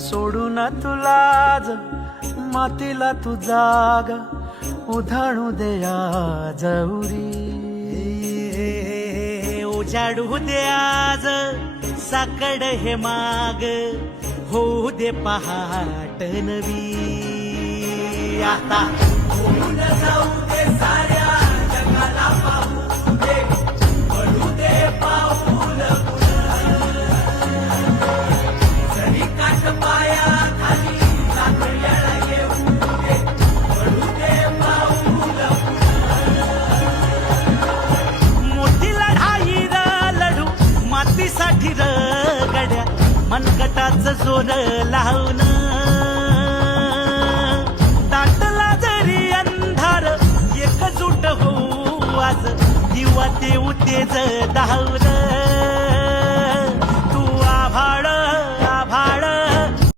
सोडून तुलाज मातीला तू जाग उधाणू दे आज उरी उजाडू दे आज साकड हे माग होऊ दे पहाट नवी आता होऊन जाऊ दे साऱ्या जगाला पाहू दे पडू दे पाऊल जरी काट पाया खाली साखळ्याला येऊ दे पडू दे पाऊल मोठी लढाई लढू मातीसाठी गड्या मनगटाच जोर लावून दाटला जरी अंधार एकजूट होऊ आज दिवा देऊ तेज धावलं